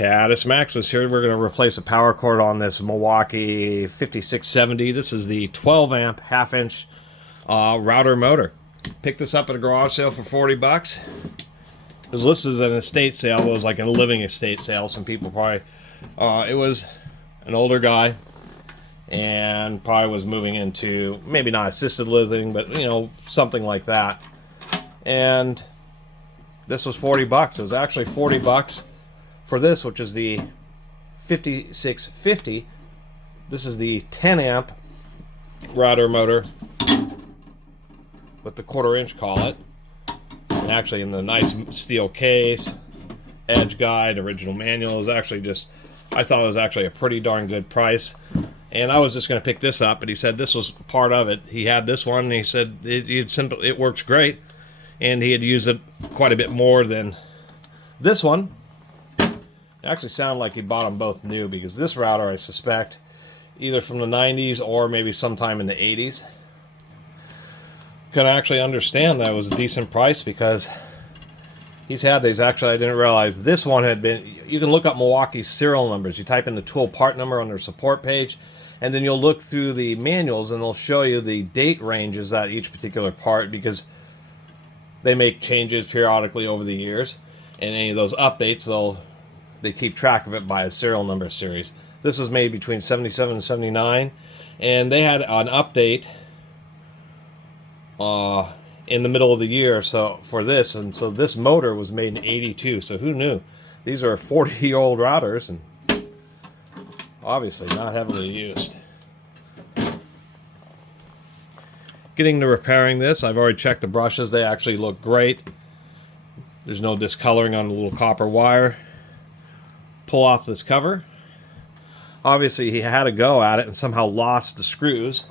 Catus Maximus here. We're going to replace a power cord on this Milwaukee 5670. This is the 12 amp half-inch router motor. Picked this up at a garage sale for 40 bucks. It was listed as an estate sale. It was like a living estate sale. Some people probably... it was an older guy and probably was moving into maybe not assisted living, but you know, something like that. And this was 40 bucks. It was actually 40 bucks for this, which is the 5650. This is the 10 amp router motor with the 1/4 inch collet, and actually in the nice steel case, edge guide, original manual. Is actually just, I thought it was actually a pretty darn good price, and I was just going to pick this up, but he said this was part of it. He had this one and he said it works great, and he had used it quite a bit more than this one. It actually sounded like he bought them both new, because this router, I suspect, either from the 90s or maybe sometime in the 80s. Can actually understand that it was a decent price, because he's had these. Actually, I didn't realize this one had been... You can look up Milwaukee's serial numbers. You type in the tool part number on their support page, and then you'll look through the manuals and they'll show you the date ranges at each particular part, because they make changes periodically over the years, and any of those updates, they keep track of it by a serial number series. This was made between 77 and 79, and they had an update in the middle of the year for this, and so this motor was made in 82, so who knew? These are 40-year-old routers, and obviously not heavily used. Getting to repairing this, I've already checked the brushes. They actually look great. There's no discoloring on the little copper wire. Pull off this cover. Obviously he had a go at it and somehow lost the screws.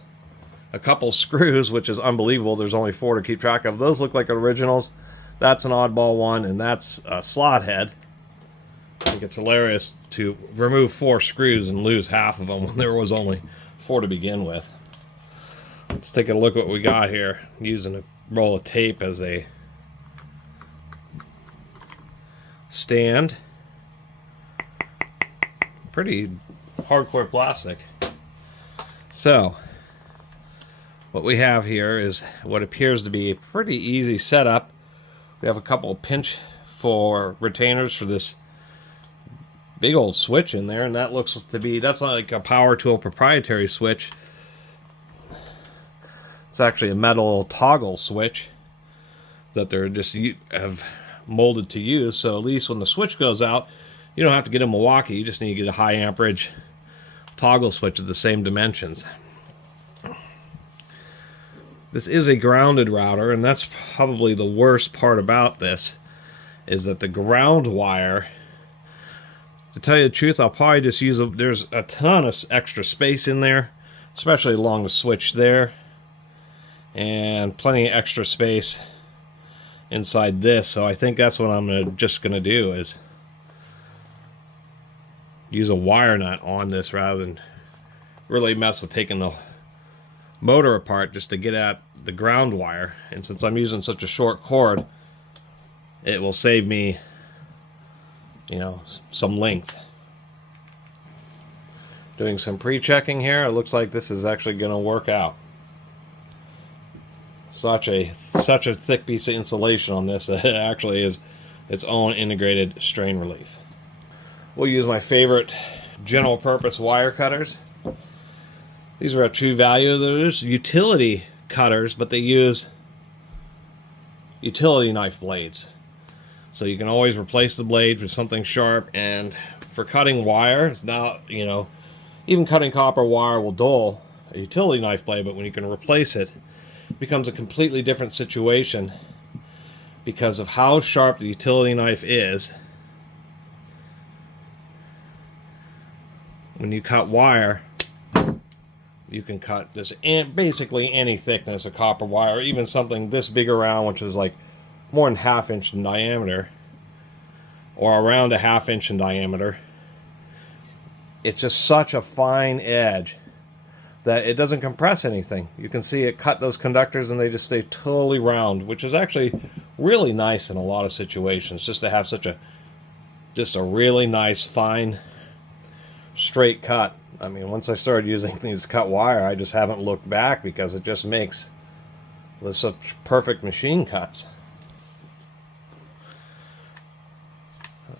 A couple screws, which is unbelievable. There's only 4 to keep track of. Those look like originals. That's an oddball one, and that's a slot head. I think it's hilarious to remove 4 screws and lose half of them when there was only 4 to begin with. Let's take a look at what we got here. I'm using a roll of tape as a stand. Pretty hardcore plastic. So what we have here is what appears to be a pretty easy setup. We have a couple of pinch for retainers for this big old switch in there, and that looks to be, that's not like a power tool proprietary switch. It's actually a metal toggle switch that they're just have molded to use, so at least when the switch goes out, you don't have to get a Milwaukee. You just need to get a high amperage toggle switch of the same dimensions. This is a grounded router, and that's probably the worst part about this, is that the ground wire, to tell you the truth, I'll probably just use there's a ton of extra space in there, especially along the switch there, and plenty of extra space inside this, so I think that's what I'm just gonna do, is use a wire nut on this rather than really mess with taking the motor apart just to get at the ground wire. And since I'm using such a short cord, it will save me, you know, some length. Doing some pre-checking here. It looks like this is actually going to work out. Such a thick piece of insulation on this that it actually is its own integrated strain relief. We'll use my favorite general purpose wire cutters. These are a true value. There's utility cutters, but they use utility knife blades. So you can always replace the blade with something sharp, and for cutting wire, it's not, you know, even cutting copper wire will dull a utility knife blade, but when you can replace it, it becomes a completely different situation because of how sharp the utility knife is. When you cut wire, you can cut this basically any thickness of copper wire, or even something this big around, which is like more than 1/2 inch in diameter, or around a 1/2 inch in diameter. It's just such a fine edge that it doesn't compress anything. You can see it cut those conductors and they just stay totally round, which is actually really nice in a lot of situations, just to have such a just a really nice, fine, straight cut. I mean, once I started using these cut wire, I just haven't looked back because it just makes such perfect machine cuts.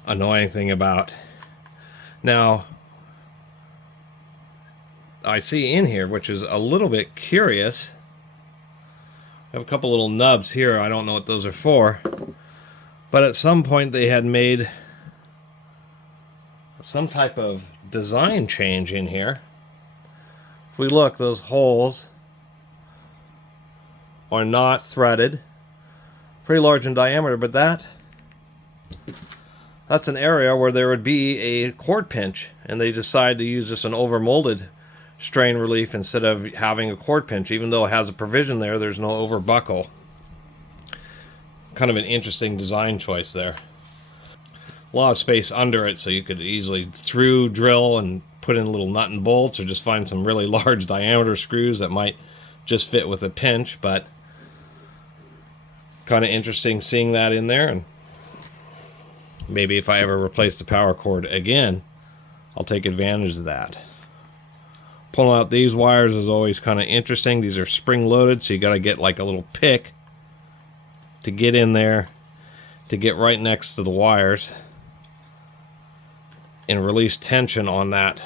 Annoying thing about now, I see in here, which is a little bit curious, I have a couple little nubs here. I don't know what those are for, but at some point they had made some type of design change in here. If we look, those holes are not threaded, pretty large in diameter, but that's an area where there would be a cord pinch, and they decided to use just an overmolded strain relief instead of having a cord pinch. Even though it has a provision there, there's no overbuckle. Kind of an interesting design choice there. A lot of space under it, so you could easily through drill and put in little nut and bolts, or just find some really large diameter screws that might just fit with a pinch. But kind of interesting seeing that in there, and maybe if I ever replace the power cord again, I'll take advantage of that. Pulling out these wires is always kind of interesting. These are spring loaded, so you got to get like a little pick to get in there, to get right next to the wires and release tension on that.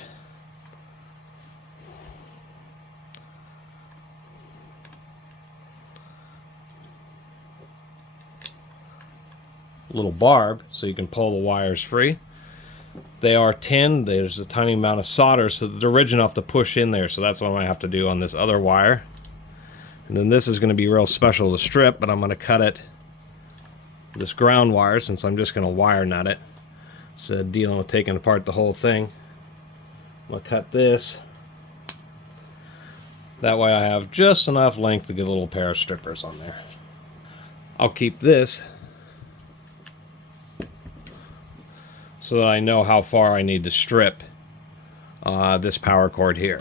Little barb so you can pull the wires free. They are tin. There's a tiny amount of solder, so they're rigid enough to push in there, so that's what I have to do on this other wire. And then this is going to be real special to strip, but I'm going to cut it, this ground wire, since I'm just going to wire nut it instead of dealing with taking apart the whole thing. I'm going to cut this. That way I have just enough length to get a little pair of strippers on there. I'll keep this so that I know how far I need to strip this power cord here.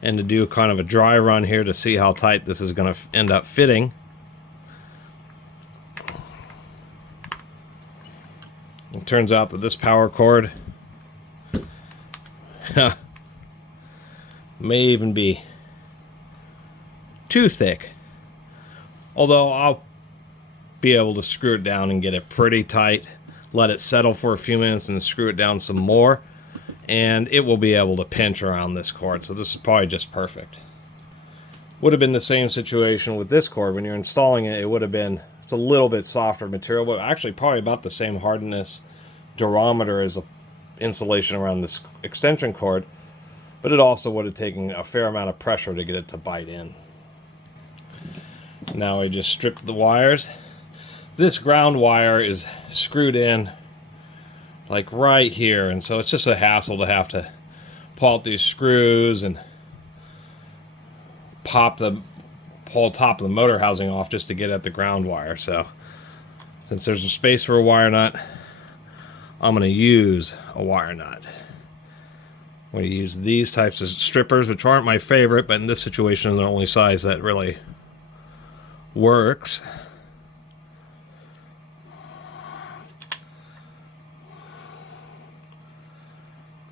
And to do kind of a dry run here to see how tight this is going to end up fitting. It turns out that this power cord may even be too thick. Although I'll be able to screw it down and get it pretty tight. Let it settle for a few minutes and screw it down some more, and it will be able to pinch around this cord. So this is probably just perfect. Would have been the same situation with this cord. When you're installing it, it would have been, it's a little bit softer material, but actually probably about the same hardness durometer as the insulation around this extension cord, but it also would have taken a fair amount of pressure to get it to bite in. Now I just stripped the wires. This ground wire is screwed in like right here, and so it's just a hassle to have to pull out these screws and pull top of the motor housing off just to get at the ground wire. So since there's a space for a wire nut, I'm going to use a wire nut. I'm going to use these types of strippers, which aren't my favorite, but in this situation they're the only size that really works.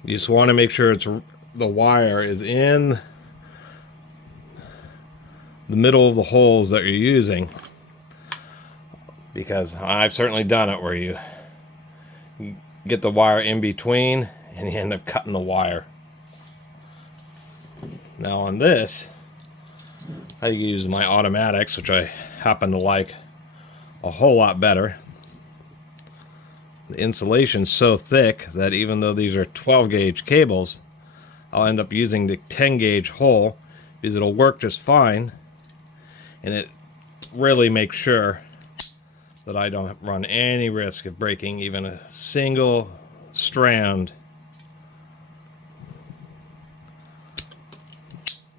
You just want to make sure the wire is in the middle of the holes that you're using, because I've certainly done it where you get the wire in between and you end up cutting the wire. Now on this, I use my automatics, which I happen to like a whole lot better. The insulation's so thick that even though these are 12 gauge cables, I'll end up using the 10 gauge hole because it'll work just fine, and it really makes sure that I don't run any risk of breaking even a single strand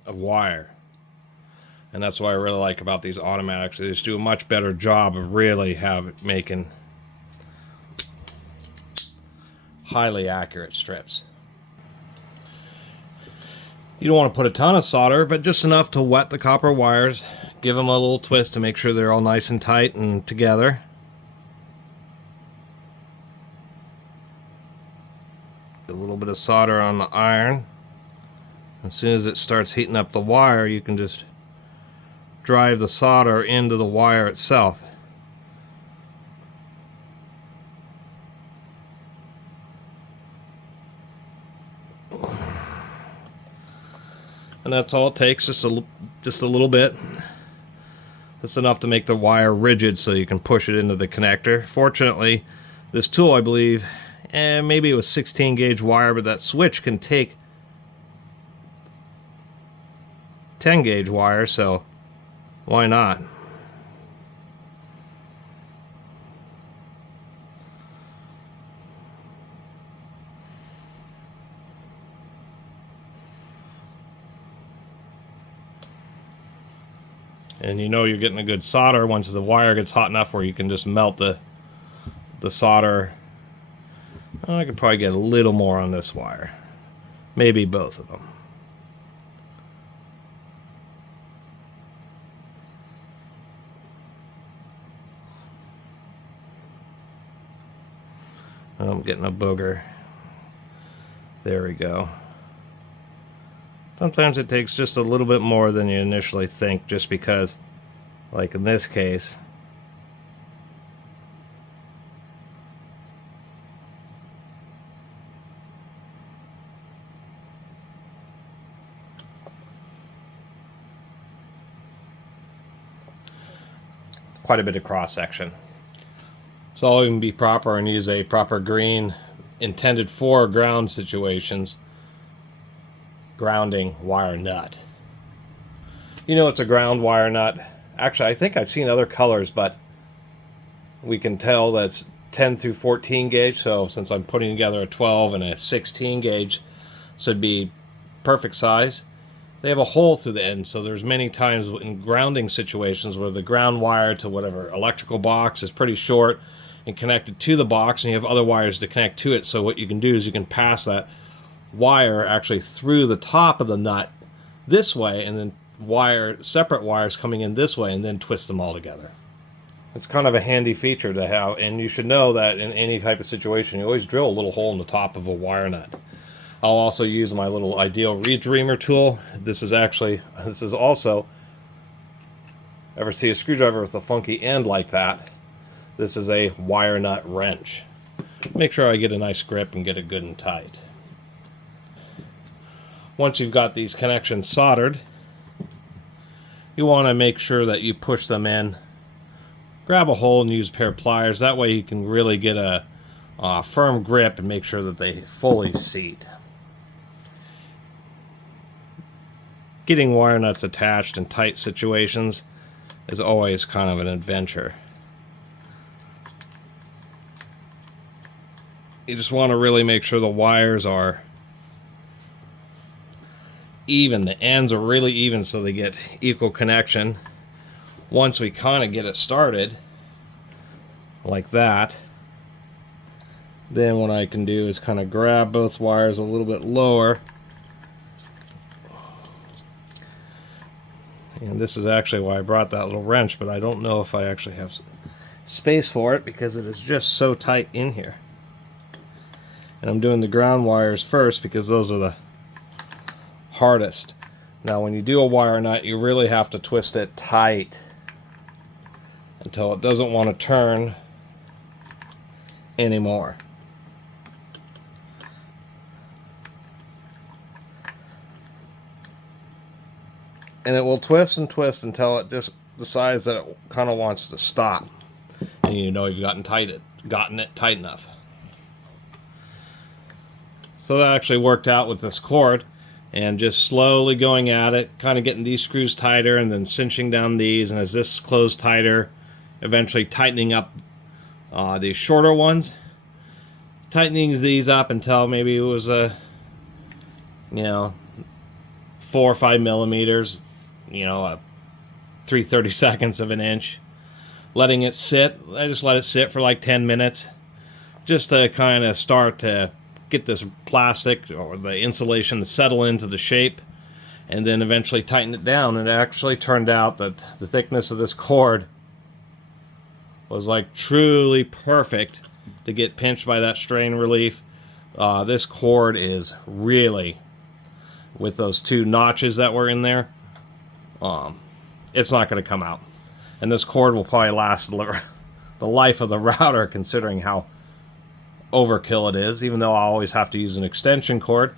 of wire. And that's what I really like about these automatics. They just do a much better job of really making highly accurate strips. You don't want to put a ton of solder, but just enough to wet the copper wires. Give them a little twist to make sure they're all nice and tight and together. A little bit of solder on the iron. As soon as it starts heating up the wire, you can just drive the solder into the wire itself. And that's all it takes, just a little bit. That's enough to make the wire rigid so you can push it into the connector. Fortunately, this tool, I believe, maybe it was 16 gauge wire, but that switch can take 10 gauge wire, so why not? And you know you're getting a good solder once the wire gets hot enough where you can just melt the solder. I could probably get a little more on this wire. Maybe both of them. I'm getting a booger. There we go. Sometimes it takes just a little bit more than you initially think, just because, like in this case, quite a bit of cross section. So I'll even be proper and use a proper green intended for ground situations. Grounding wire nut. You know it's a ground wire nut. Actually, I think I've seen other colors, but we can tell that's 10 through 14 gauge. So since I'm putting together a 12 and a 16 gauge, this would be perfect size. They have a hole through the end, so there's many times in grounding situations where the ground wire to whatever electrical box is pretty short and connected to the box, and you have other wires to connect to it. So what you can do is you can pass that wire actually through the top of the nut this way, and then separate wires coming in this way, and then twist them all together. It's kind of a handy feature to have, and you should know that in any type of situation you always drill a little hole in the top of a wire nut. I'll also use my little Ideal Reed Reamer tool. This is also, ever see a screwdriver with a funky end like that? This is a wire nut wrench. Make sure I get a nice grip and get it good and tight. Once you've got these connections soldered, you want to make sure that you push them in. Grab a hole and use a pair of pliers. That way you can really get a firm grip and make sure that they fully seat. Getting wire nuts attached in tight situations is always kind of an adventure. You just want to really make sure the wires are even, the ends are really even so they get equal connection. Once we kind of get it started like that, then what I can do is kind of grab both wires a little bit lower, and this is actually why I brought that little wrench, but I don't know if I actually have space for it because it is just so tight in here. And I'm doing the ground wires first because those are the hardest. Now when you do a wire nut, you really have to twist it tight until it doesn't want to turn anymore. And it will twist and twist until it just decides that it kind of wants to stop, and you know you've gotten it tight enough. So that actually worked out with this cord. And just slowly going at it, kind of getting these screws tighter and then cinching down these, and as this closed tighter, eventually tightening up these shorter ones, tightening these up until maybe it was 4 or 5 millimeters, 3/32 of an inch, letting it sit. I just let it sit for like 10 minutes just to kind of start to get this plastic or the insulation to settle into the shape, and then eventually tighten it down. And it actually turned out that the thickness of this cord was like truly perfect to get pinched by that strain relief. This cord is really, with those 2 notches that were in there, it's not going to come out. And this cord will probably last the life of the router, considering how overkill it is, even though I always have to use an extension cord.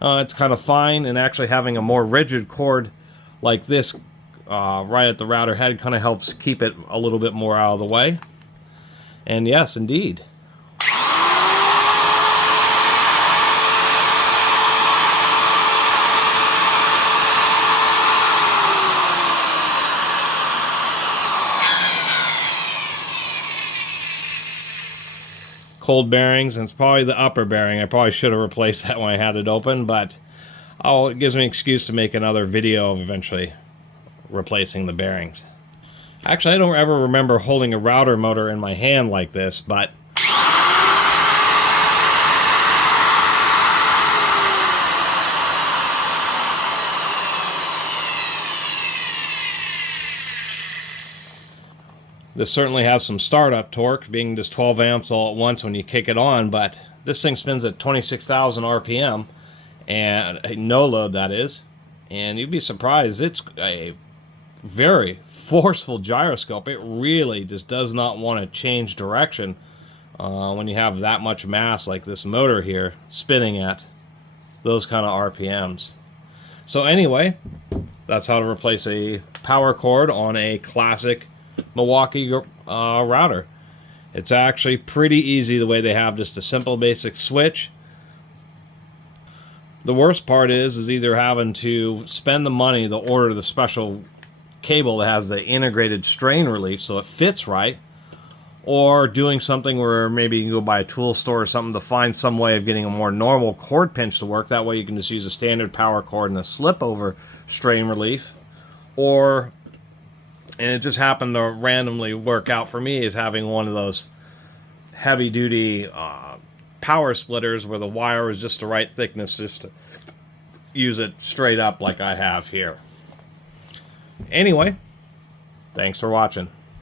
It's kind of fine, and actually having a more rigid cord like this right at the router head kind of helps keep it a little bit more out of the way. And yes, indeed. Cold bearings, and it's probably the upper bearing. I probably should have replaced that when I had it open, but it gives me an excuse to make another video of eventually replacing the bearings. Actually, I don't ever remember holding a router motor in my hand like this, but this certainly has some startup torque, being just 12 amps all at once when you kick it on, but this thing spins at 26,000 RPM, and no load, that is. And you'd be surprised, it's a very forceful gyroscope. It really just does not want to change direction when you have that much mass like this motor here spinning at those kind of RPMs. So anyway, that's how to replace a power cord on a classic Milwaukee router. It's actually pretty easy the way they have just a simple basic switch. The worst part is either having to spend the money to order the special cable that has the integrated strain relief so it fits right, or doing something where maybe you can go buy a tool store or something to find some way of getting a more normal cord pinch to work. That way you can just use a standard power cord and a slip over strain relief. And it just happened to randomly work out for me is having one of those heavy duty power splitters where the wire is just the right thickness just to use it straight up like I have here. Anyway, thanks for watching.